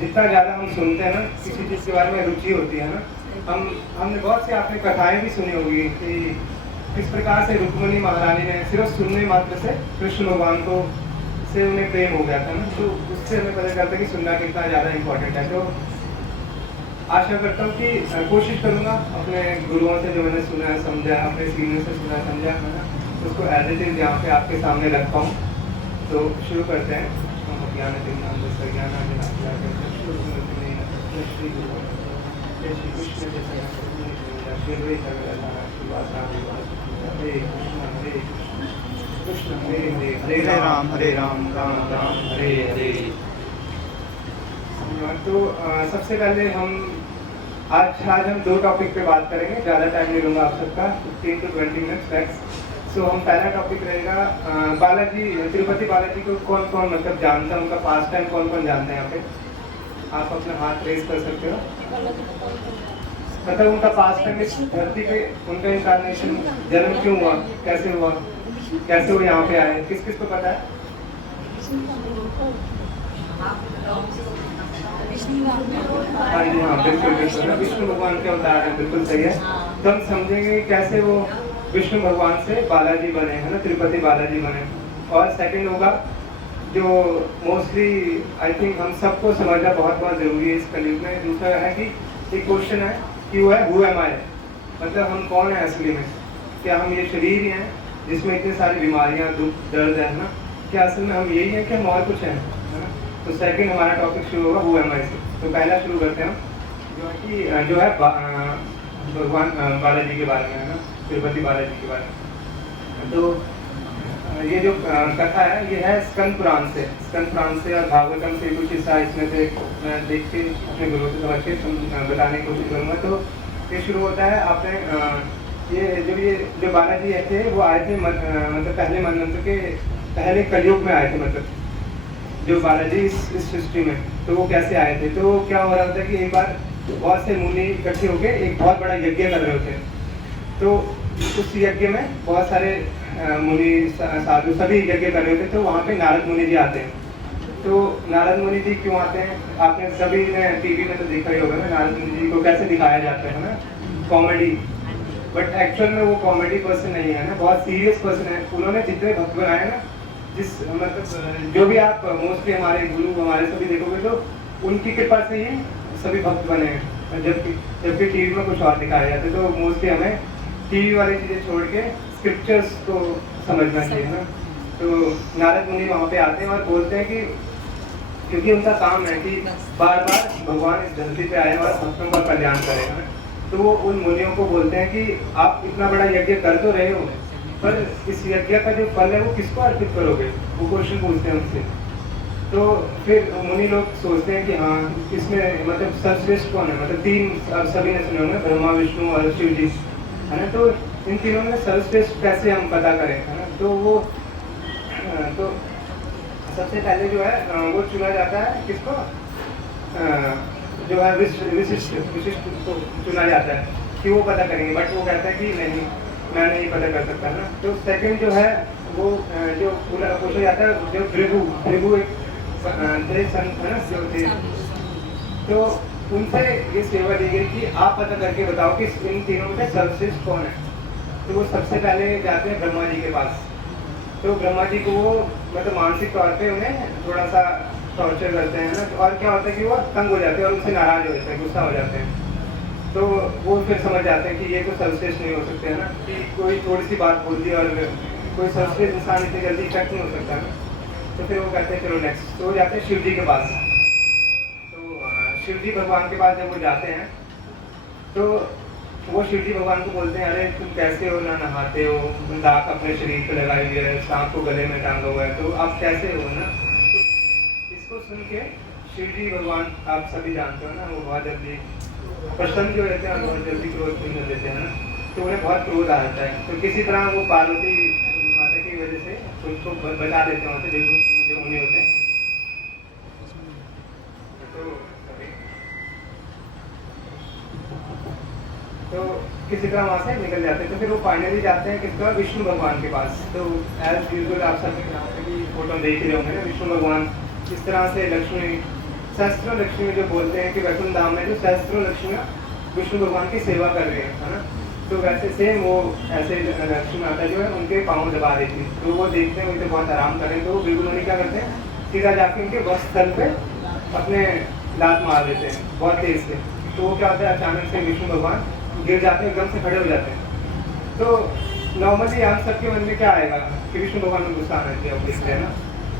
जितना ज़्यादा हम सुनते हैं ना, किसी चीज़ के बारे में रुचि होती है ना, हमने बहुत सी आपने कथाएं भी सुनी होगी कि किस प्रकार से रुक्मिणी महारानी ने सिर्फ सुनने मात्र से कृष्ण भगवान को से उन्हें प्रेम हो गया था ना। तो उससे हमें पता चलता है कि सुनना कितना ज़्यादा इम्पोर्टेंट है। तो आशा करता हूँ कि कोशिश करूँगा अपने गुरुओं से जो मैंने सुना है समझा, अपने सीनियर से सुना समझा है ना, उसको एज इट इज़ यहाँ पे आपके सामने रख पाऊँ। तो शुरू करते हैं। ज्ञान श्री गुरु जय श्री कृष्ण जय कृष्ण हरे हरे राम राम राम हरे हरे। तो सबसे पहले आज हम दो टॉपिक पे बात करेंगे, ज़्यादा टाइम नहीं लूँगा आप सबका, 15 to 20 मिनट्स मैक्स। सो हम पहला टॉपिक रहेगा बालाजी, तिरुपति बालाजी को कौन कौन मतलब जानता है, उनका पास टाइम कौन कौन जानते हैं यहाँ पे? आप अपना हाथ रेज कर सकते हो। मतलब उनका पास टाइम इस धरती पे, उनका इंकारनेशन जन्म क्यों हुआ, कैसे हुआ, कैसे वो यहाँ पे आए, किस किस को पता है? हाँ जी हाँ, बिल्कुल बिल्कुल, विष्णु भगवान के अवतार है, बिल्कुल सही है। तो हम समझेंगे कैसे वो विष्णु भगवान से बालाजी बने है ना, तिरुपति बालाजी बने। और सेकंड होगा जो मोस्टली आई थिंक हम सबको समझना बहुत बहुत जरूरी है इस कलयुग में। दूसरा है कि एक क्वेश्चन है कि वो है हु एम आई, मतलब हम कौन है असली में, क्या हम ये शरीर ही हैं जिसमें इतनी सारी बीमारियां, दुख, दर्द है ना, क्या असल में हम यही हैं कि हम और कुछ हैं, है ना। तो सेकंड हमारा टॉपिक शुरू होगा हु एम आई से। तो पहला शुरू करते हैं जो है भगवान बालाजी के बारे में, है ना, तिरुपति बालाजी के बारे में। तो ये जो कथा है ये है स्कंद पुराण से और भागवतम से कुछ हिस्सा इसमें से मैं देख के अपने गुरु से समझ के बताने की कोशिश करूँगा। तो ये शुरू होता है आपने ये जो बालाजी थे वो आए थे मतलब पहले मनवंतर के पहले कलयुग में आए थे, मतलब जो बालाजी इस सृष्टि में। तो वो कैसे आए थे, तो क्या हो रहा होता है कि एक बार बहुत से मुनि इकट्ठे होकर एक बहुत बड़ा यज्ञ कर रहे होते हैं। तो उस यज्ञ में बहुत सारे मुनि साधु सभी यज्ञ कर रहे होते, तो वहाँ पे नारद मुनि जी आते हैं। तो नारद मुनि जी क्यों आते हैं, आपने सभी ने टीवी में तो देखा ही होगा ना, नारद मुनि जी को कैसे दिखाया जाता है ना, कॉमेडी। बट एक्चुअल में वो कॉमेडी पर्सन नहीं है ना, बहुत सीरियस पर्सन है। उन्होंने जितने भक्त बनाए ना, जिस मतलब जो भी आप मोस्टली हमारे गुरु हमारे सभी देखोगे तो उनकी कृपा से ही सभी भक्त बने हैं। जबकि टीवी में कुछ और दिखाया जाता है। तो मोस्टली हमें टीवी वाली चीज़ें छोड़ के स्क्रिप्चर्स को समझना चाहिए ना। तो नारद मुनि वहाँ पे आते हैं और बोलते हैं कि क्योंकि उनका काम है कि बार बार भगवान इस धरती पे आए और भक्तों का कल्याण करें, तो वो उन मुनियों को बोलते हैं कि आप इतना बड़ा यज्ञ कर तो रहे हो, पर इस यज्ञ का जो फल है वो किसको अर्पित करोगे, वो क्वेश्चन पूछते हैं उनसे। तो फिर मुनि लोग सोचते हैं कि हाँ इसमें मतलब सर्वश्रेष्ठ कौन है, मतलब तीन आप सभी ने सुने होंगे, ब्रह्मा विष्णु और शिव जी, है ना। तो इन तीनों में सर्वश्रेष्ठ कैसे हम पता करें, है ना। तो वो तो सबसे पहले जो है वो चुना जाता है किसको, जो है विशिष्ट को चुना जाता है कि वो पता करेंगे। बट वो कहता है कि नहीं, मैं नहीं पता कर सकता ना। तो सेकंड जो है वो जो पूछा जाता है, जो भृगु एक संत है ना, जो थे, तो उनसे ये सेवा दी गई कि आप पता करके बताओ कि इन तीनों में सर्वश्रेष्ठ कौन है। तो वो सबसे पहले जाते हैं ब्रह्मा जी के पास। तो ब्रह्मा जी को वो मतलब मानसिक तौर पे उन्हें थोड़ा सा टॉर्चर करते हैं ना, और क्या होता है कि वो तंग हो जाते हैं और उनसे नाराज हो जाते हैं, गुस्सा हो जाते हैं। तो वो फिर समझ जाते हैं कि ये तो सर्वश्रेष्ठ नहीं हो सकते, है ना, कि कोई थोड़ी सी बात बोल दी और कोई सर्वश्रेष्ठ इंसान इतनी जल्दी इफेक्ट नहीं हो सकता ना। तो फिर वो कहते हैं चलो नेक्स्ट। तो वो जाते हैं शिव जी के पास। तो शिव जी भगवान के पास जब वो जाते हैं तो वो शिव जी भगवान को बोलते हैं, अरे तुम कैसे हो, ना नहाते हो, दाग अपने शरीर पे लगाए हुए है, सांप को गले में टांगा हुआ है, तो आप कैसे हो ना। तो इसको सुन के शिव जी भगवान आप सभी जानते हो ना, वो बहुत जल्दी प्रसन्न जो रहते हैं और बहुत जल्दी क्रोध भी कर देते हैं ना। तो उन्हें बहुत क्रोध आ जाता है। तो किसी तरह वो पार्वती माता की वजह से उसको बचा देते हैं वहाँ से, जो मुनि होते हैं। तो किसी तरह वहाँ से निकल जाते हैं। तो फिर वो फाइनली जाते हैं किसका, विष्णु भगवान के पास। तो एज यूजुअल आप सब यहाँ पे भी फोटो देख ही रहे होंगे ना, विष्णु भगवान इस तरह से लक्ष्मी सहस्त्र लक्ष्मी जो बोलते हैं कि वैकुंठ धाम में जो सहस्त्रों लक्ष्मियाँ विष्णु भगवान की सेवा कर रही है ना, तो वैसे सेम वो ऐसे लक्ष्मी माता जो है उनके पाँव दबा देती है, तो वो देखते हैं उनके बहुत आराम करें, तो बिल्कुल उन्हें क्या करते हैं, सीधा जाके उनके वस्त्र स्थल पे अपने लात मार देते हैं बहुत तेज से। तो वो क्या होता है, अचानक से विष्णु भगवान गिर जाते हैं, एकदम से खड़े हो जाते हैं। तो नॉर्मली हम सबके मन में क्या आएगा कि विष्णु भगवान में गुस्सा आना चाहिए, देखते हैं ना,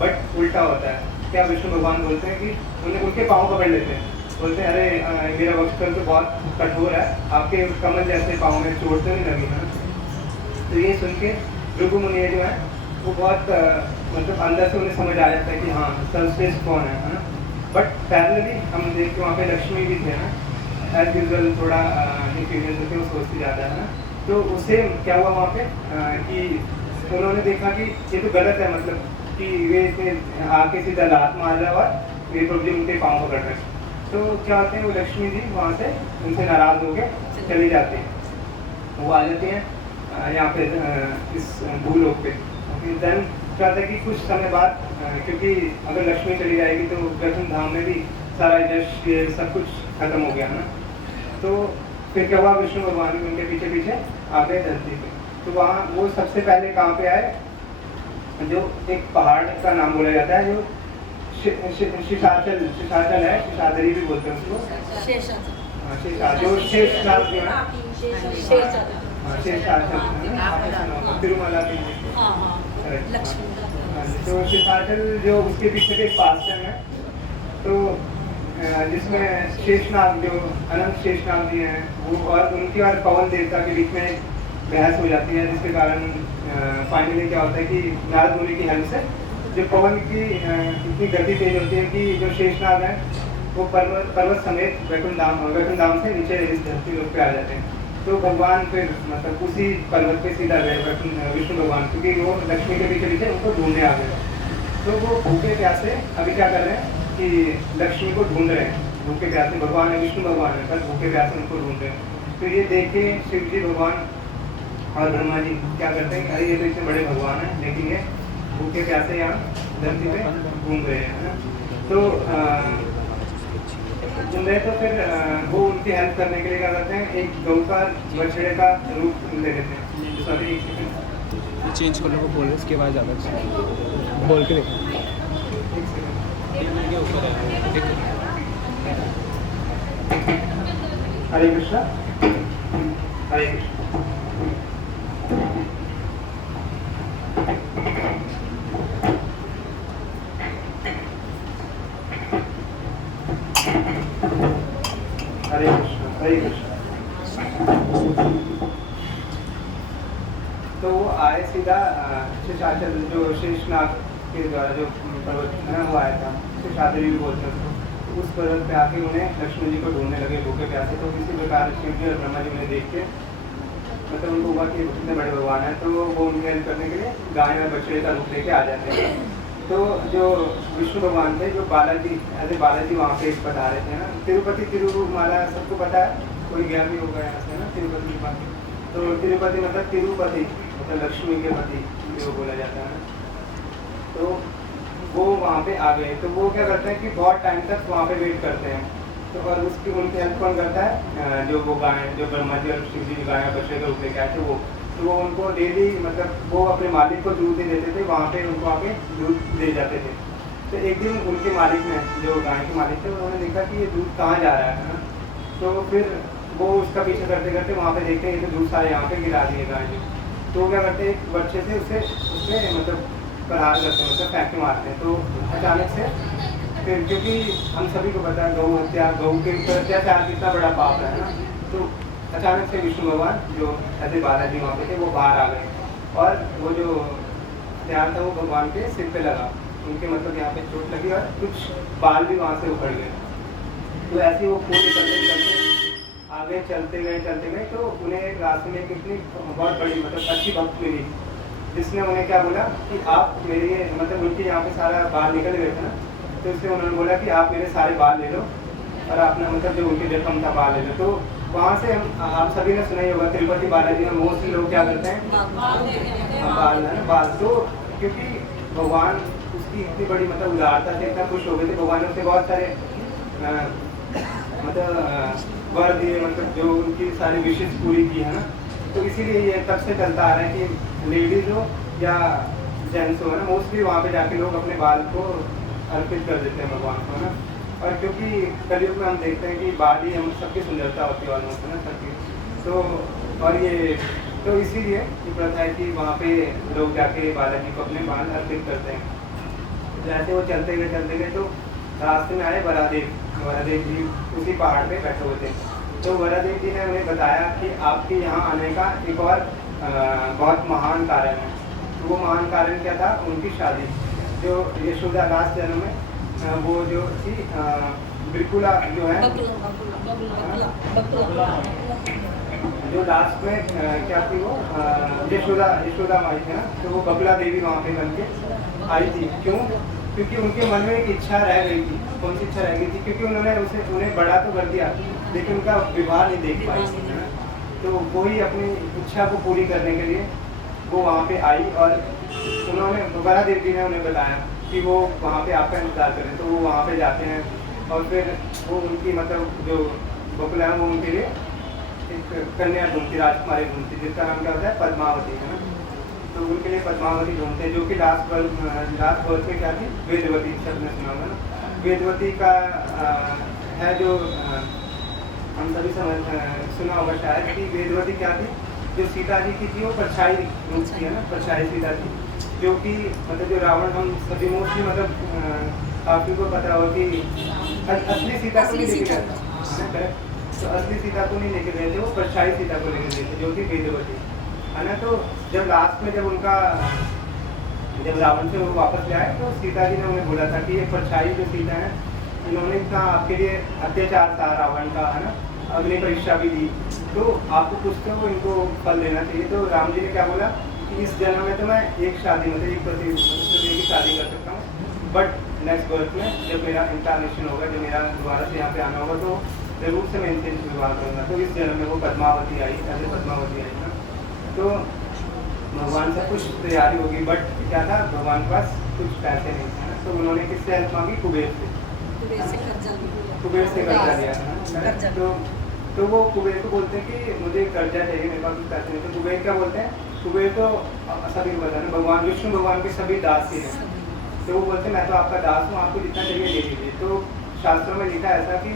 बट उल्टा होता है। क्या विष्णु भगवान बोलते हैं कि उन्हें उनके पाँव पकड़ लेते हैं, बोलते हैं अरे मेरा वस्त्र तो बहुत कठोर है, आपके कमल जैसे पाँव में चोट तो नहीं लगी ना। तो ये सुन के भृगु मुनि जो है वो बहुत मतलब अंदर से उन्हें समझ आ जाता है कि हाँ सर्वश्रेष्ठ कौन है ना। बट पैरेलली हम देखते वहाँ पे लक्ष्मी भी थे ना, एज यूजल थोड़ा इंफीरियर होते वो सोचती ज़्यादा है ना। तो उससे क्या हुआ वहाँ पे कि उन्होंने देखा कि ये तो गलत है, मतलब कि वे आके सीधा लात मार रहा है और ये प्रॉब्लम उनके पाँव पकड़ रहे हैं। तो क्या होते हैं वो लक्ष्मी जी वहाँ से उनसे नाराज़ होकर चली जाती हैं, वो आ जाती हैं यहाँ पे इस भूलोक पे। देन क्या होता है कि कुछ समय बाद क्योंकि अगर लक्ष्मी चली जाएगी तो वैकुंठ धाम में भी सारा यश ये सब कुछ खत्म हो गया है ना। तो फिर क्या हुआ, विष्णु भगवान भी उनके पीछे पीछे आ गए धरती पे। तो वहाँ वो सबसे पहले कहाँ पे आए, जो एक पहाड़ का नाम बोला जाता है, जो शिशाचल है, शिशादरी भी बोलते हैं उसको, जो शेषनाग जो है, शेषाचल तिरुमला के, तो शेषाचल जो उसके पीछे के पास्टम है, तो जिसमें शेषनाग जो अनंत शेषनाग जी हैं वो, और उनके और पवन देवता के बीच में बहस हो जाती है, जिसके कारण फाइनली क्या होता है कि नारद मुनि की हेल्प से जो पवन की इतनी गति तेज होती है कि जो शेषनाग है वो पर्वत समेत वैकुंठ धाम से नीचे इस धरती लोक पे आ जाते हैं। तो भगवान फिर मतलब उसी पर्वत पे सीधा गए विष्णु भगवान, क्योंकि वो लक्ष्मी के पीछे पीछे उनको ढूंढने आ गए। तो वो भूखे प्यासे अभी क्या कर रहे हैं कि लक्ष्मी को ढूंढ रहे हैं, भूखे प्यासे, भगवान है विष्णु भगवान है पर भूखे प्यासे उनको ढूंढ रहे हैं। तो ये देख के शिव जी भगवान और ब्रह्मा जी क्या करते हैं, अरे ये तो इतने बड़े भगवान हैं लेकिन ये भूखे प्यासे यहाँ धरती पे घूम रहे हैं ना। तो घूम रहे तो फिर वो उनकी हेल्प करने के लिए क्या करते हैं, एक गौ का बछड़े का रूप ले लेते हैं। सॉरी चेंज कर लो, बोल इसके बाद ज़्यादा बोल के देखो। हरे कृष्णा हरे कृष्णा। हरे कृष्ण हरे कृष्ण। तो वो आए सीधा शेषाचल जो शेषनाग के द्वारा जो पर्वत है वो आया था, शेषाद्री भी बोलते हैं उसको। उस पर्वत पे आके उन्हें लक्ष्मण जी को ढूंढने लगे भूखे प्यासे। तो इसी प्रकार शिव जी और ब्रह्मा जी उन्हें देख के मतलब उनको हुआ कि इतने बड़े भगवान हैं, तो वो उनकी हेल्प करने के लिए गाय और बछड़े का रूप लेके आ जाते हैं। तो जो विष्णु भगवान थे, जो बालाजी ऐसे बालाजी वहाँ पे पधारे थे ना, तिरुपति तिरुमाला सबको पता है, कोई गया भी होगा यहाँ से ना तिरुपति पास। तो तिरुपति मतलब तिरुपति मतलब लक्ष्मी के पति जो बोला जाता है। तो वो वहाँ पे आ गए, तो वो क्या करते हैं कि बहुत टाइम तक वहाँ पे वेट करते हैं। तो और उसकी उनकी हेल्प कौन करता है, जो वो गाय, जो ब्रह्मा जी और शिव जी गाय बछड़े के रूप लेके आए थे वो। तो वो उनको डेली मतलब वो अपने मालिक को दूध दे देते थे, वहाँ पे उनको आके दूध दे जाते थे। तो एक दिन उनके मालिक ने, जो गाय के मालिक थे, उन्होंने देखा कि ये दूध कहाँ जा रहा है ना। तो फिर वो उसका पीछे करते करते वहाँ पे देखते हैं ये तो दूध सारे यहाँ पे गिरा दिए गाय ने। तो क्या करते हैं, एक बच्चे से उससे मतलब प्रहार करते हैं, मतलब फेंक मारते हैं। तो अचानक से फिर, क्योंकि हम सभी को पता है गौ हत्या, गौ के ऊपर अत्याचार कितना बड़ा पाप है ना। तो अचानक से विष्णु भगवान जो ऐसे बालाजी वहाँ पे थे वो बाहर आ गए और वो जो ध्यान था वो भगवान के सिर पे लगा, उनके मतलब यहाँ पे चोट लगी और कुछ बाल भी वहाँ से उखड़ गए। तो ऐसे वो खून निकलते आगे चलते गए तो उन्हें रास्ते में कितनी बहुत बड़ी मतलब अच्छी भक्त मिली, जिसने उन्हें क्या बोला कि आप मेरे मतलब उनके यहाँ पे सारा बाल निकल गए थे ना, तो उससे उन्होंने बोला कि आप मेरे सारे बाल ले लो और अपना मतलब जो उनके जख्म था बाल ले लो। तो वहाँ से हम आप सभी ने सुना ही होगा तिरुपति बालाजी में मोस्टली लोग क्या करते हैं, बाल है ना, बाल। तो क्योंकि भगवान उसकी इतनी बड़ी मतलब उदारता से इतना खुश हो गए थे, भगवान ने उससे बहुत सारे मतलब वर दिए, मतलब जो उनकी सारी विशेष पूरी की है ना। तो इसीलिए ये तब से चलता आ रहा है कि लेडीज़ हो या जेंट्स हो है ना, मोस्टली वहाँ पे जाके लोग अपने बाल को अर्पित कर देते हैं भगवान को है ना। और क्योंकि कलयुग में हम देखते हैं कि बाल ही हम सबकी सुंदरता होती है ऑलमोस्ट है ना सबकी। तो और ये तो इसीलिए ये प्रथा है कि वहाँ पे लोग जाके बालाजी को अपने बाल अर्पित करते हैं। जैसे वो चलते गए तो रास्ते में आए वरादेव जी उसी पहाड़ पे बैठे हुए थे। तो वरादेव जी ने उन्हें बताया कि आपके यहाँ आने का एक और बहुत महान कारण है। तो वो महान कारण क्या था? उनकी शादी, जो यशोदा लास्ट जन्म में वो जो थी बिल्कुला जो है, जो लास्ट में क्या थी वो यशोदा माई थी ना, तो वो बगला देवी वहाँ पे बन के आई थी। क्यों? क्योंकि उनके मन में एक इच्छा रह गई थी। कौन सी इच्छा रह गई थी? क्योंकि उन्होंने उन्हें बड़ा तो कर दिया लेकिन उनका विवाह नहीं देख पाई है ना। तो वही अपनी इच्छा को पूरी करने के लिए वो वहाँ पे आई और उन्होंने बगला देवी ने उन्हें बताया कि वो वहाँ पे आपका इंतजार करें। तो वो वहाँ पे जाते हैं और फिर वो उनकी मतलब जो बकुला है वो उनके लिए एक कन्या ढूंढती, राजकुमारी ढूंढती, जिसका नाम क्या होता है? पद्मावती है ना। तो उनके लिए पद्मावती ढूंढते हैं, जो कि लास्ट बर्थ में क्या थी? वेदवती, सबने सुना होगा ना। वेदवती का है जो हम सभी सुना होगा शायद कि वेदवती क्या थी? जो सीता जी की थी वो परछाई रूप थी है ना, परछाई सीता थी, जो कि मतलब जो रावण हम सभी मोस्टली मतलब काफी को पता हो कि असली सीता को नहीं लेके गया था, तो असली सीता को नहीं लेके गए थे, वो परछाई सीता को लेके गए थे जो कि वेदवती है ना। तो जब लास्ट में जब रावण से वो वापस ले आए तो सीता जी ने उन्हें बोला था कि ये परछाई जो सीता है इन्होंने इतना आपके लिए अत्याचार था रावण का है ना, अग्नि परीक्षा भी दी, तो आपको कुछ तो इनको फल देना चाहिए। तो राम जी ने क्या बोला कि इस जन्म में तो मैं एक शादी मतलब एक पति की शादी कर सकता हूँ, बट नेक्स्ट बर्थ में जब मेरा इंटरनेशन होगा, जब मेरा दोबारा से यहाँ पे आना होगा तो जरूर से मैं इनसे विवाह करूँगा। तो इस जन्म में वो पद्मावती आई, ऐसे पद्मावती आई ना। तो भगवान से कुछ तैयारी होगी, बट क्या था? भगवान के पास कुछ पैसे नहीं थे ना, तो उन्होंने किससे हेल्प मांगी? कुबेर से कर्जा लिया है। तो वो कुबेर को बोलते हैं कि मुझे कर्जा चाहिए, मेरे पास कुछ पैसे नहीं। तो कुबेर क्या बोलते हैं? कुबेर तो सभी को पता है, भगवान विष्णु भगवान के सभी दास ही हैं। तो वो बोलते हैं मैं तो आपका दास हूँ, आपको जितना चाहिए ले लीजिए। तो शास्त्रों में लिखा ऐसा कि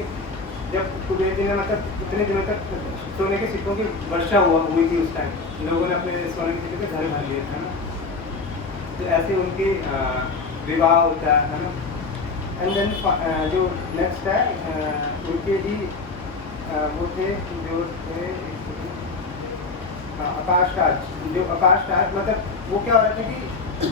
जब कुबेर जी ने मतलब इतने दिनों तक सोने के सिक्कों की वर्षा हुई थी, उस टाइम लोगों ने अपने सोने के सिक्कों के घर भर लिए थे ना। तो ऐसे उनकी विवाह होता है ना। एंड देन जो नेक्स्ट है उनके भी वो थे जो थे आकाश राज। जो आकाश राज मतलब वो क्या हो रहा था कि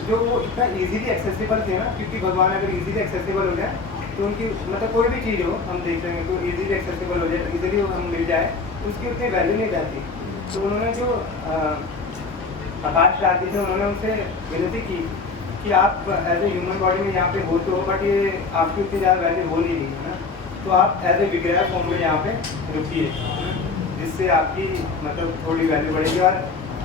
जो वो इतना इजीली एक्सेसिबल थे ना, क्योंकि भगवान अगर इजीली एक्सेसिबल हो जाए तो उनकी मतलब कोई भी चीज़ हो हम देख रहे हैं तो इजीली एक्सेसिबल हो जाए, इजीली हम मिल जाए तो उसकी उतनी वैल्यू नहीं रहती। तो उन्होंने जो आकाश राज थे उन्होंने उनसे विनती की कि आप एज ए ह्यूमन बॉडी में यहाँ पे हो तो, बट ये आपकी उतनी ज़्यादा वैल्यू हो नहीं है ना, तो आप एज ए विग्रह फॉर्म में यहाँ पे रुकिए, जिससे आपकी मतलब थोड़ी वैल्यू बढ़ेगी। और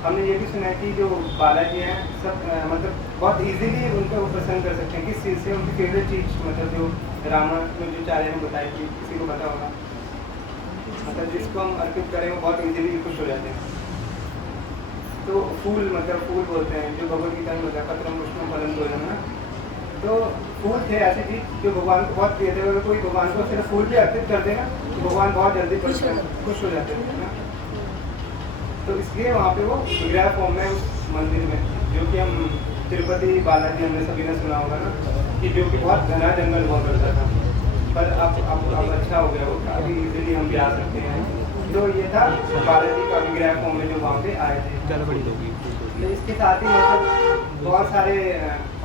हमने ये भी सुना है कि जो बालाजी हैं सब मतलब बहुत इजीली उनको प्रसन्न कर सकते हैं। किस चीज़ से? उनकी फेवरेट चीज़ मतलब जो रावण जो चार्य ने बताई थी, किसी को पता होगा, मतलब जिसको हम अर्पित करें वो बहुत इजीली खुश हो जाते हैं। तो फूल मतलब फूल बोलते हैं, जो भगवद गीता में बताया पत्रम पुष्पम फलम तोयम ना। तो फूल थे ऐसी चीज जो भगवान को बहुत प्रिय थे। अगर कोई भगवान को सिर्फ फूल भी अर्पित कर देना तो भगवान बहुत जल्दी खुश हो जाते थे ना। तो इसलिए वहाँ पे वो विग्रह फॉर्म में उस मंदिर में, जो कि हम तिरुपति बालाजी हमने सभी ने सुना होगा ना, कि जो कि बहुत घना जंगल हुआ करता था, पर अब अच्छा हो गया वो, अभी इजीली हम भी आ सकते हैं। तो ये था बालाजी का विग्रह फॉर्म में जो वहाँ पे आए थे। तो इसके साथ ही मतलब बहुत सारे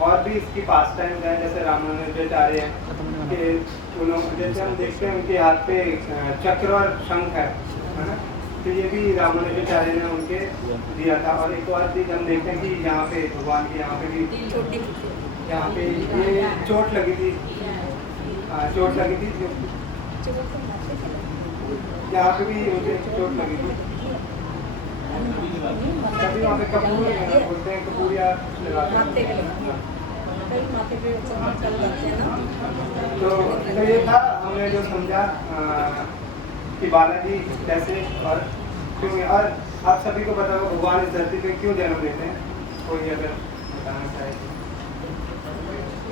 और भी इसकी पास टाइम हैं, जैसे रामानुजाचार्य हैं कि उन्होंने जैसे हम देखते हैं उनके हाथ पे चक्र और शंख है ना, तो ये भी रामानुजाचार्य ने उनके दिया था। और एक और चीज़ हम देखते हैं कि यहाँ पे भगवान के यहाँ पे भी यहाँ पे ये चोट लगी थी यहाँ पे भी मुझे चोट लगी थी। कभी वहाँ पे कपूर बोलते हैं, कपूर या लगाते हैं। कई माथे पे चल जाते हैं ना। तो ये था हमने जो समझा कि बालाजी कैसे और क्यों, और आप सभी को पता होगा भगवान इस धरती पे क्यों जन्म लेते हैं, कोई अगर बताना चाहे तो।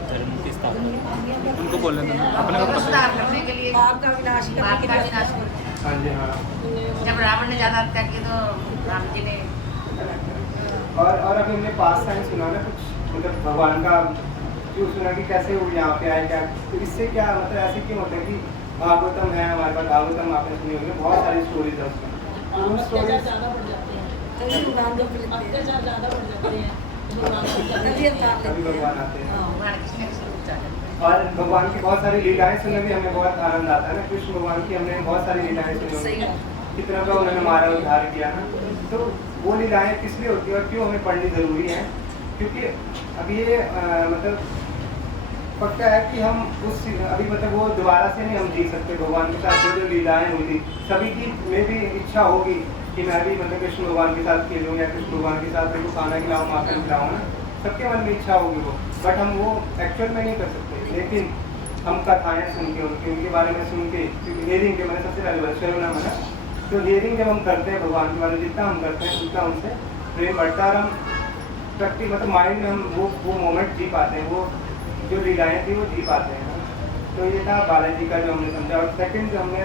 धर्म की स्थापना उनको बोलने देना, अपने को पता सुधार करने के लिए, पाप का विनाश पाप करने का के विनाश लिए। करने। हाँ जी हाँ। जब रावण ने ज्यादा हत्या की तो राम जी ने और अभी हमने पास टाइम सुना ना कुछ, मतलब भगवान का क्यों सुना कि कैसे वो यहाँ पे आए, क्या तो इससे क्या मतलब ऐसे क्यों होता है कि भागवतम है हमारे पास, भागवतम आपने सुनी होगी, बहुत सारी स्टोरीज है उसमें, तो उन अत्याचार स्टोरीज ज़्यादा बढ़ जाते हैं, कई भगवान को मिलते हैं। अत्याचार ज़्यादा बढ़ जाते हैं, भगवान को कभी अवतार कभी लेते हैं। भगवान आते हैं। भगवान किसी न किसी रूप चाहते हैं। और भगवान की बहुत सारी लीलाएं सुनने भी हमें बहुत आनंद आता है ना, कृष्ण भगवान की हमने बहुत सारी लीलाएं सुनी सही होंगी, है। कितना का उन्होंने हमारा उद्धार किया ना, तो वो लीलाएं किस लिए होती है और क्यों हमें पढ़नी ज़रूरी है, क्योंकि अब ये मतलब पक्का है कि हम उस अभी मतलब वो दोबारा से नहीं हम जी सकते भगवान के साथ, जो लीलाएं हुई थी सभी की में भी इच्छा होगी कि मैं भी मतलब कृष्ण भगवान के साथ खेलूँ या कृष्ण भगवान के साथ मेरे को खाना खिलाऊँ, माखन खिलाऊँ ना, सबके मन में इच्छा होगी वो, बट हम वो एक्चुअल में नहीं कर सकते, लेकिन हम कथाएँ सुन के उनके बारे में सुन के, क्योंकि हियरिंग के मैंने सबसे पहले बात श्रवणम है ना, तो हियरिंग जब हम करते हैं भगवान के बारे में जितना हम करते हैं उतना उनसे प्रेम बढ़ता है, हम प्रैक्टिस मतलब माइंड में हम वो मोमेंट जी पाते हैं, वो जो लीलाएँ थी वो जी पाते हैं ना। तो ये था बालाजी का जो हमने समझा, और सेकंड जो हमने